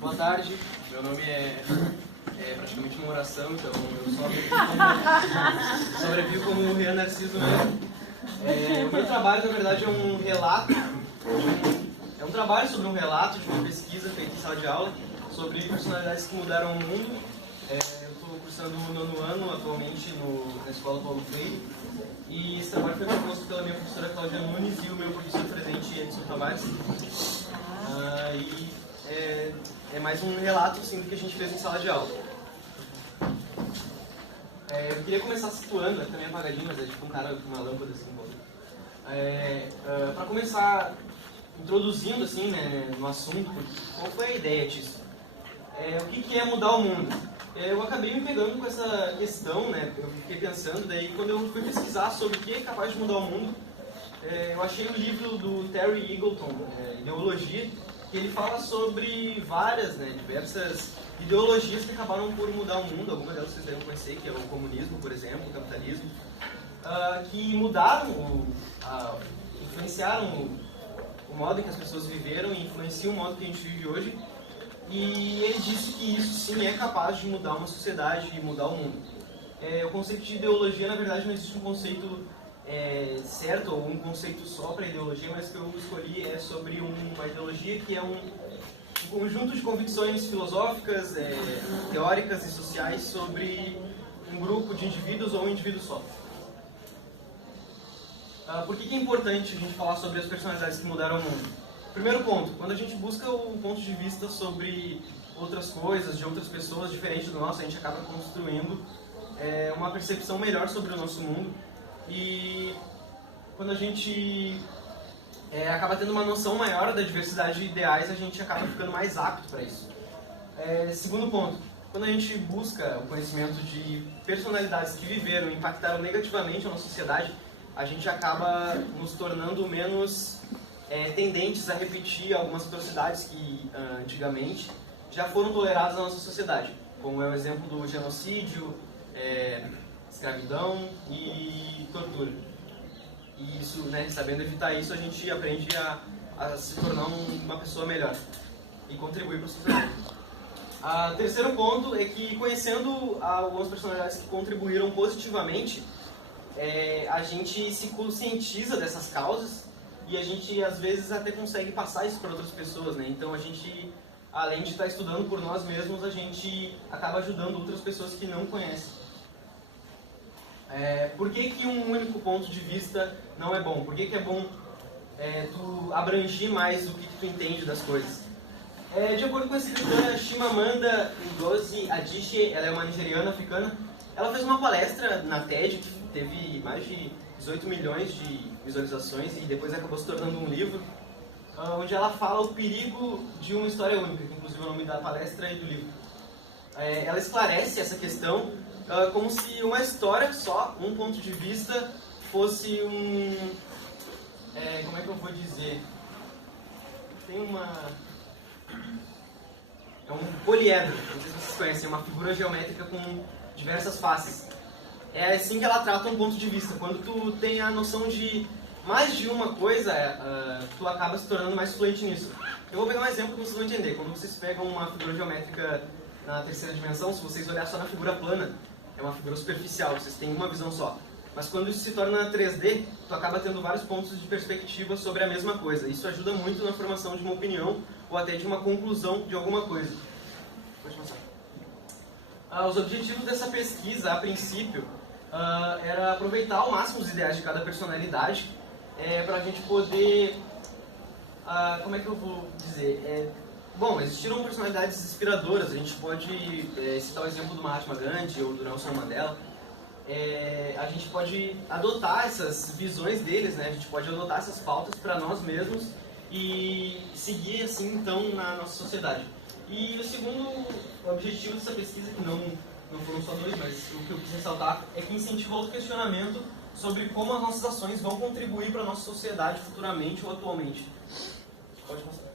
Boa tarde, meu nome é praticamente uma oração, então eu sobrevivo como Rian Narciso mesmo. O meu trabalho, na verdade, é um relato, é um trabalho sobre um relato de uma pesquisa feita em sala de aula sobre personalidades que mudaram o mundo. Eu estou cursando o 9º ano atualmente na Escola Paulo Freire, e esse trabalho foi proposto pela minha professora Cláudia Nunes e o meu professor presente, Edson Tavares. É mais um relato assim, do que a gente fez em sala de aula. Eu queria começar situando, também apagadinho, mas é tipo um cara com uma lâmpada assim. Para começar introduzindo assim, né, no assunto, qual foi a ideia disso? O que é mudar o mundo? Eu acabei me pegando com essa questão, né? Eu fiquei pensando, daí quando eu fui pesquisar sobre o que é capaz de mudar o mundo, eu achei o livro do Terry Eagleton, Ideologia, que ele fala sobre várias, diversas ideologias que acabaram por mudar o mundo. Algumas delas vocês devem conhecer, que é o comunismo, por exemplo, o capitalismo, que mudaram, influenciaram o modo em que as pessoas viveram e influenciam o modo que a gente vive hoje. E ele disse que isso sim é capaz de mudar uma sociedade e mudar o mundo. O conceito de ideologia, na verdade, não existe um conceito certo ou um conceito só para ideologia, mas que eu escolhi é sobre uma ideologia que é um conjunto de convicções filosóficas, teóricas e sociais sobre um grupo de indivíduos ou um indivíduo só. Por que é importante a gente falar sobre as personalidades que mudaram o mundo? Primeiro ponto, quando a gente busca um ponto de vista sobre outras coisas, de outras pessoas diferentes do nosso, a gente acaba construindo uma percepção melhor sobre o nosso mundo. E quando a gente acaba tendo uma noção maior da diversidade de ideais, a gente acaba ficando mais apto para isso. Segundo ponto, quando a gente busca o conhecimento de personalidades que viveram e impactaram negativamente a nossa sociedade, a gente acaba nos tornando menos tendentes a repetir algumas atrocidades que antigamente já foram toleradas na nossa sociedade, como é o exemplo do genocídio, escravidão e tortura. E isso, sabendo evitar isso, a gente aprende a se tornar uma pessoa melhor e contribuir para a sociedade. Terceiro ponto é que, conhecendo algumas personalidades que contribuíram positivamente, a gente se conscientiza dessas causas e a gente, às vezes, até consegue passar isso para outras pessoas, né? Então, a gente, além de estar estudando por nós mesmos, a gente acaba ajudando outras pessoas que não conhecem. Por que um único ponto de vista não é bom? Por que é bom tu abranger mais o que tu entende das coisas? De acordo com a escritora Chimamanda Ngozi Adichie, ela é uma nigeriana africana, ela fez uma palestra na TED que teve mais de 18 milhões de visualizações e depois acabou se tornando um livro, onde ela fala o perigo de uma história única, que inclusive é o nome da palestra e do livro. Ela esclarece essa questão como se uma história só, um ponto de vista, fosse como é que eu vou dizer? Tem é um poliedro, não sei se vocês conhecem, é uma figura geométrica com diversas faces. É assim que ela trata um ponto de vista. Quando tu tem a noção de mais de uma coisa, tu acaba se tornando mais fluente nisso. Eu vou pegar um exemplo que vocês vão entender. Quando vocês pegam uma figura geométrica na terceira dimensão, se vocês olharem só na figura plana, é uma figura superficial, vocês têm uma visão só. Mas quando isso se torna 3D, tu acaba tendo vários pontos de perspectiva sobre a mesma coisa. Isso ajuda muito na formação de uma opinião ou até de uma conclusão de alguma coisa. Pode passar. Os objetivos dessa pesquisa, a princípio, era aproveitar ao máximo os ideais de cada personalidade para a gente poder... como é que eu vou dizer? Bom, existiram personalidades inspiradoras. A gente pode citar o exemplo do Mahatma Gandhi ou do Nelson Mandela. A gente pode adotar essas visões deles, né? A gente pode adotar essas pautas para nós mesmos e seguir assim, então, na nossa sociedade. E o segundo objetivo dessa pesquisa, que não foram só dois, mas o que eu quis ressaltar, é que incentiva o questionamento sobre como as nossas ações vão contribuir para a nossa sociedade futuramente ou atualmente. Pode passar.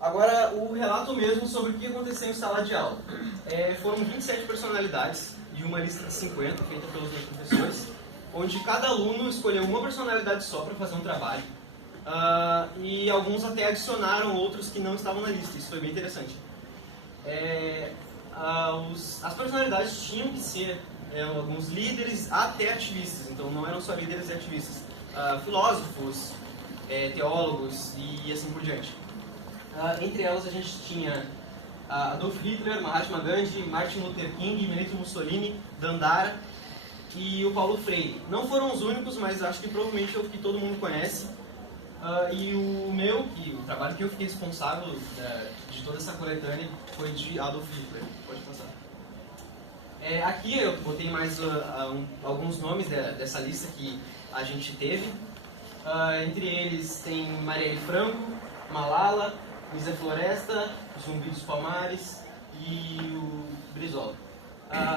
Agora, o relato mesmo sobre o que aconteceu em sala de aula. Foram 27 personalidades de uma lista de 50, feita pelos meus professores, onde cada aluno escolheu uma personalidade só para fazer um trabalho. e alguns até adicionaram outros que não estavam na lista, isso foi bem interessante. As personalidades tinham que ser alguns líderes até ativistas, então não eram só líderes e ativistas, filósofos, teólogos e assim por diante. Entre elas a gente tinha Adolf Hitler, Mahatma Gandhi, Martin Luther King, Benito Mussolini, Dandara e o Paulo Freire. Não foram os únicos, mas acho que provavelmente é o que todo mundo conhece. E o trabalho que eu fiquei responsável de toda essa coletânea foi de Adolf Hitler. Pode passar. Aqui eu botei mais alguns nomes dessa lista que a gente teve. Entre eles tem Marielle Franco, Malala, Luísa Floresta, Zumbi dos Palmares e o Brizola.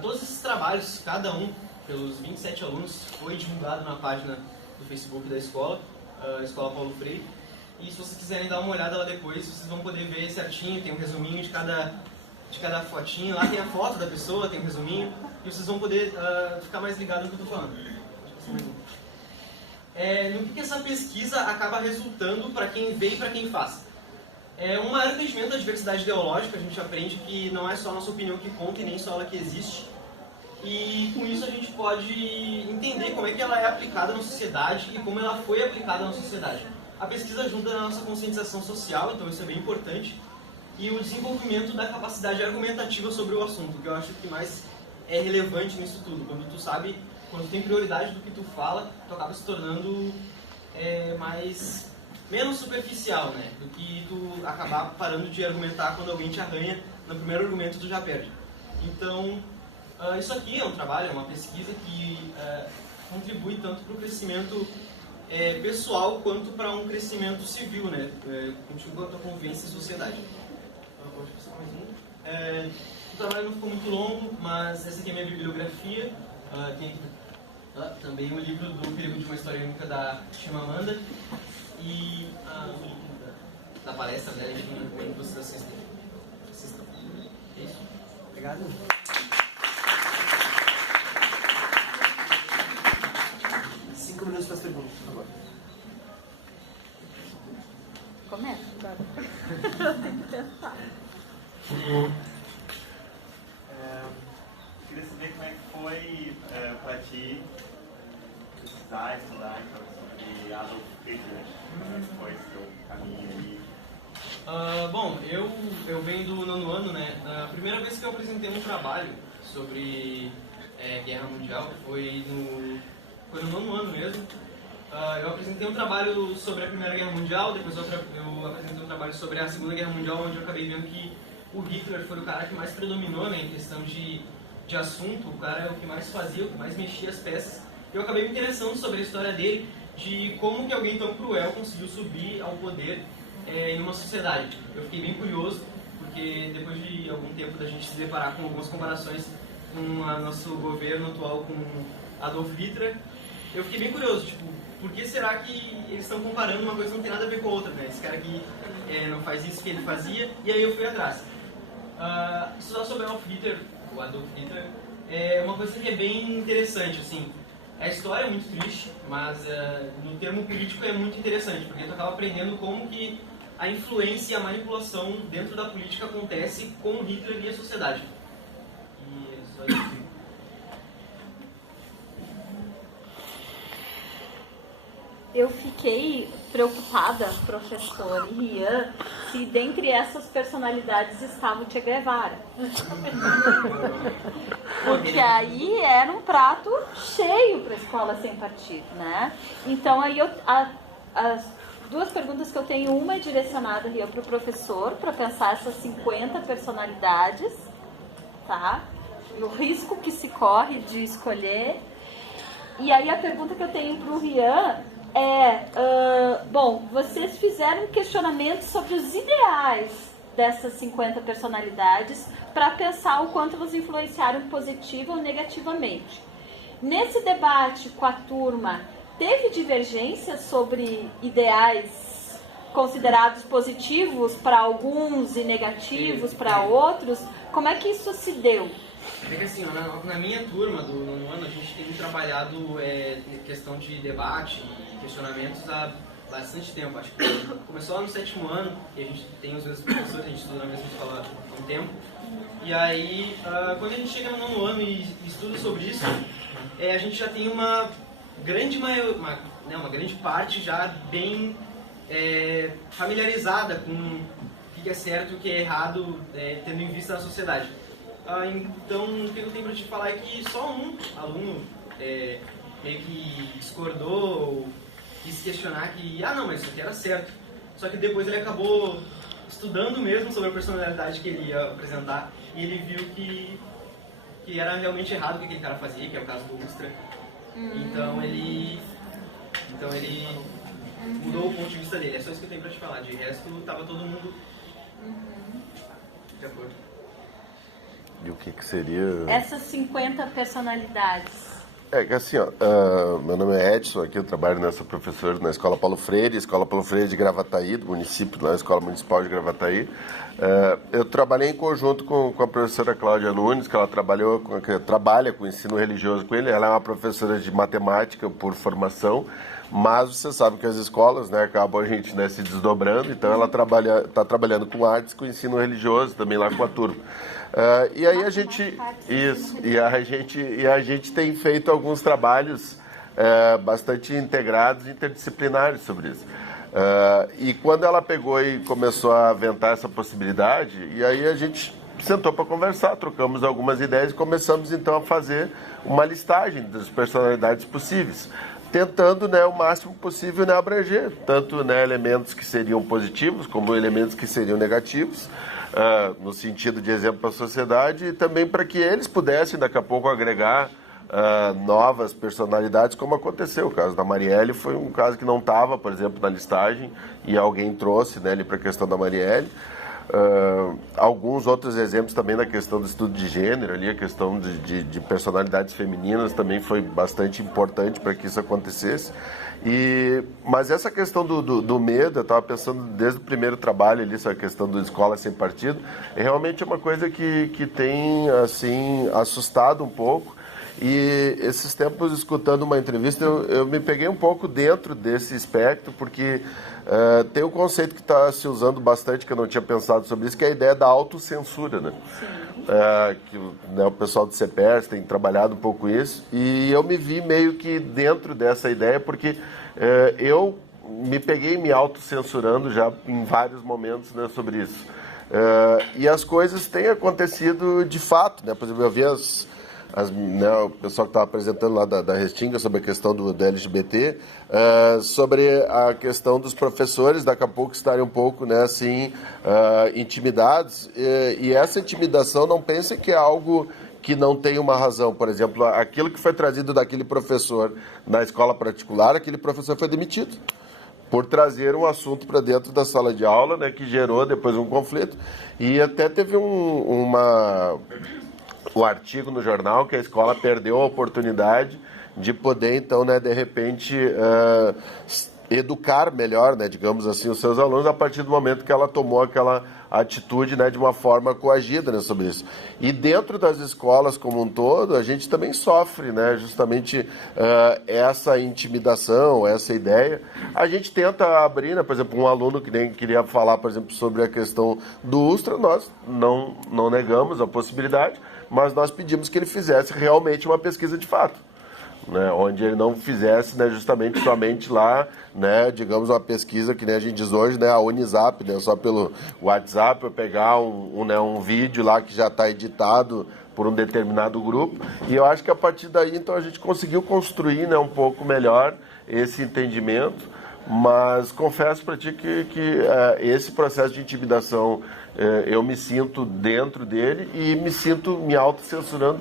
Todos esses trabalhos, cada um, pelos 27 alunos, foi divulgado na página do Facebook da escola, Escola Paulo Freire. E se vocês quiserem dar uma olhada lá depois, vocês vão poder ver certinho, tem um resuminho de cada fotinho. Lá tem a foto da pessoa, tem um resuminho, e vocês vão poder ficar mais ligados no que eu estou falando. No que essa pesquisa acaba resultando para quem vê e para quem faz. Um maior entendimento da diversidade ideológica, a gente aprende que não é só a nossa opinião que conta e nem só ela que existe. E com isso a gente pode entender como é que ela é aplicada na sociedade e como ela foi aplicada na sociedade. A pesquisa ajuda na nossa conscientização social, então isso é bem importante. E o desenvolvimento da capacidade argumentativa sobre o assunto, que eu acho que mais é relevante nisso tudo. Quando tu sabe, quando tem prioridade do que tu fala, tu acaba se tornando menos superficial, né? Do que tu acabar parando de argumentar quando alguém te arranha, no primeiro argumento tu já perde. Então, isso aqui é um trabalho, é uma pesquisa que contribui tanto para o crescimento pessoal quanto para um crescimento civil, né? Contribui para a convivência e sociedade. Pode passar mais um. O trabalho não ficou muito longo, mas essa aqui é a minha bibliografia. Tem também o livro do Perigo de uma História Única da Chimamanda e o livro da palestra dela, enfim, recomendo que vocês assistam. É isso. Obrigado. Minutos para as perguntas, por favor. Começa agora. Eu tenho que pensar. Queria saber como é que foi para ti estudar então, sobre Adolf Hitler. Como é que foi seu caminho aí? Bom, eu venho do 9º ano, né? A primeira vez que eu apresentei um trabalho sobre Guerra Mundial foi no 9º ano mesmo. Eu apresentei um trabalho sobre a Primeira Guerra Mundial, depois eu apresentei um trabalho sobre a Segunda Guerra Mundial, onde eu acabei vendo que o Hitler foi o cara que mais predominou, né, em questão de assunto, o cara é o que mais fazia, o que mais mexia as peças. Eu acabei me interessando sobre a história dele, de como que alguém tão cruel conseguiu subir ao poder em uma sociedade. Eu fiquei bem curioso, porque depois de algum tempo da gente se deparar com algumas comparações com o nosso governo atual com Adolf Hitler, eu fiquei bem curioso, tipo, por que será que eles estão comparando uma coisa que não tem nada a ver com a outra, né? Esse cara aqui não faz isso que ele fazia, e aí eu fui atrás. Estudar sobre o Adolf Hitler, é uma coisa que é bem interessante, assim. A história é muito triste, mas no termo político é muito interessante, porque tu acaba aprendendo como que a influência e a manipulação dentro da política acontece com Hitler e a sociedade. E é só isso. Eu fiquei preocupada, professor Rian, se dentre essas personalidades estava o Che Guevara. Porque aí era um prato cheio para a escola sem partido, né? Então aí as duas perguntas que eu tenho, uma é direcionada, Rian, para o professor, para pensar essas 50 personalidades, tá? E o risco que se corre de escolher. E aí a pergunta que eu tenho para o Rian bom, vocês fizeram um questionamento sobre os ideais dessas 50 personalidades para pensar o quanto elas influenciaram positiva ou negativamente. Nesse debate com a turma, teve divergência sobre ideais considerados positivos para alguns e negativos para outros? Como é que isso se deu? É que assim, na minha turma do 9º ano, a gente tem trabalhado questão de debate e questionamentos há bastante tempo, acho que começou lá no 7º ano, e a gente tem os mesmos professores, a gente estuda na mesma escola há um tempo. E aí, quando a gente chega no 9º ano e estuda sobre isso, a gente já tem uma grande parte já bem familiarizada com o que é certo e o que é errado, tendo em vista a sociedade. Então, o que eu tenho para te falar é que só um aluno meio que discordou, ou quis questionar que, não, mas isso aqui era certo. Só que depois ele acabou estudando mesmo sobre a personalidade que ele ia apresentar, e ele viu que era realmente errado o que aquele cara fazia, que é o caso do Ustra. Então ele mudou o ponto de vista dele. É só isso que eu tenho pra te falar. De resto, tava todo mundo de acordo. E o que seria... Essas 50 personalidades. Que assim, meu nome é Edson, aqui eu trabalho nessa professora na Escola Paulo Freire de Gravataí, do município, na Escola Municipal de Gravataí. Eu trabalhei em conjunto com a professora Cláudia Nunes, que ela trabalha com ensino religioso com ele. Ela é uma professora de matemática por formação, mas você sabe que as escolas, né, acabam a gente, né, se desdobrando, então ela está trabalhando com artes, com ensino religioso, também lá com a turma. E aí a gente tem feito alguns trabalhos bastante integrados, interdisciplinares sobre isso. E quando ela pegou e começou a aventar essa possibilidade, e aí a gente sentou para conversar, trocamos algumas ideias e começamos então a fazer uma listagem das personalidades possíveis, tentando, né, o máximo possível, né, abranger tanto, né, elementos que seriam positivos como elementos que seriam negativos, no sentido de exemplo para a sociedade, e também para que eles pudessem daqui a pouco agregar novas personalidades, como aconteceu. O caso da Marielle foi um caso que não estava, por exemplo, na listagem, e alguém trouxe, né, para a questão da Marielle. Alguns outros exemplos também da questão do estudo de gênero, ali, a questão de personalidades femininas também foi bastante importante para que isso acontecesse. Mas essa questão do medo, eu estava pensando desde o primeiro trabalho ali, essa questão do escola sem partido, realmente é uma coisa que tem assim, assustado um pouco. E esses tempos, escutando uma entrevista, eu me peguei um pouco dentro desse espectro, porque tem um conceito que está se usando bastante, que eu não tinha pensado sobre isso, que é a ideia da autocensura, né? Que, né, o pessoal do CEPERS tem trabalhado um pouco isso, e eu me vi meio que dentro dessa ideia, porque eu me peguei me autocensurando já em vários momentos, né, sobre isso. E as coisas têm acontecido de fato, né? Por exemplo, eu vi né, o pessoal que estava apresentando lá da Restinga sobre a questão do LGBT, sobre a questão dos professores daqui a pouco estarem um pouco, né, assim, intimidados, e essa intimidação, não pensem que é algo que não tem uma razão. Por exemplo, aquilo que foi trazido daquele professor na escola particular, aquele professor foi demitido por trazer um assunto para dentro da sala de aula, né, que gerou depois um conflito, e até teve o artigo no jornal que a escola perdeu a oportunidade de poder, então, né, de repente, educar melhor, né, digamos assim, os seus alunos a partir do momento que ela tomou aquela atitude, né, de uma forma coagida, né, sobre isso. E dentro das escolas como um todo, a gente também sofre, né, justamente essa intimidação, essa ideia. A gente tenta abrir, né, por exemplo, um aluno que nem queria falar, por exemplo, sobre a questão do Ustra, nós não negamos a possibilidade, mas nós pedimos que ele fizesse realmente uma pesquisa de fato, né, onde ele não fizesse, né, justamente somente lá, né, digamos, uma pesquisa que nem a gente diz hoje, né, a Unizap, né, só pelo WhatsApp, eu pegar um vídeo lá que já está editado por um determinado grupo, e eu acho que a partir daí, então, a gente conseguiu construir, né, um pouco melhor esse entendimento, mas confesso para ti que esse processo de intimidação, eu me sinto dentro dele e me sinto me autocensurando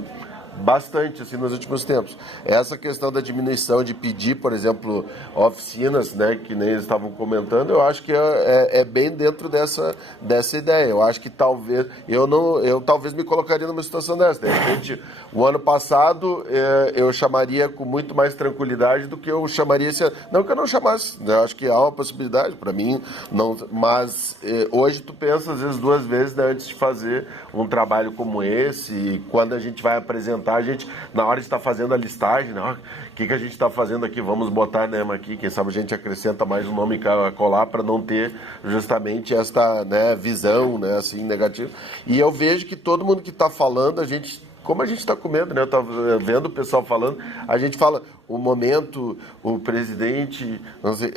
bastante, assim, nos últimos tempos. Essa questão da diminuição de pedir, por exemplo, oficinas, né, que nem eles estavam comentando, eu acho que é bem dentro dessa ideia. Eu acho que talvez, eu talvez me colocaria numa situação dessa. De repente, o ano passado, eu chamaria com muito mais tranquilidade do que eu chamaria esse ano. Não que eu não chamasse, né, eu acho que há uma possibilidade, para mim, não, mas hoje tu pensa, às vezes, duas vezes, né, antes de fazer um trabalho como esse, e quando a gente vai apresentar acrescentar, a gente, na hora de estar fazendo a listagem, né, o que a gente está fazendo aqui, vamos botar, né, aqui, quem sabe a gente acrescenta mais um nome a colar para não ter justamente esta, né, visão, né, assim, negativa. E eu vejo que todo mundo que está falando, como a gente está com medo, né? Eu estava vendo o pessoal falando, a gente fala, o momento, o presidente, não sei,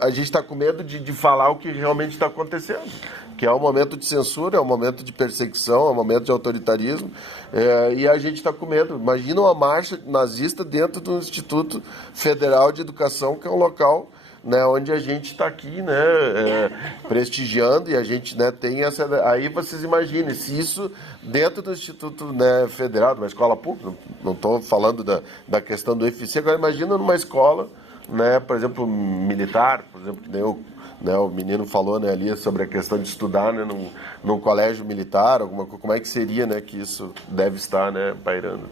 a gente está com medo de falar o que realmente está acontecendo, que é um momento de censura, é um momento de perseguição, é um momento de autoritarismo, e a gente está com medo. Imagina uma marcha nazista dentro do Instituto Federal de Educação, que é um local, né, onde a gente está aqui, né, prestigiando, e a gente, né, tem essa... Aí vocês imaginem, se isso dentro do Instituto, né, Federal, de uma escola pública, não estou falando da questão do UFC, agora imagina numa escola, né, por exemplo, militar, por exemplo, que nem o menino falou, né, ali sobre a questão de estudar, né, num colégio militar, como é que seria, né, que isso deve estar, né, pairando.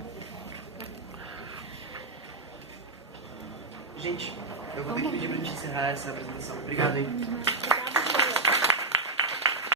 Gente, eu vou ter que pedir pra gente encerrar essa apresentação. Obrigado, hein?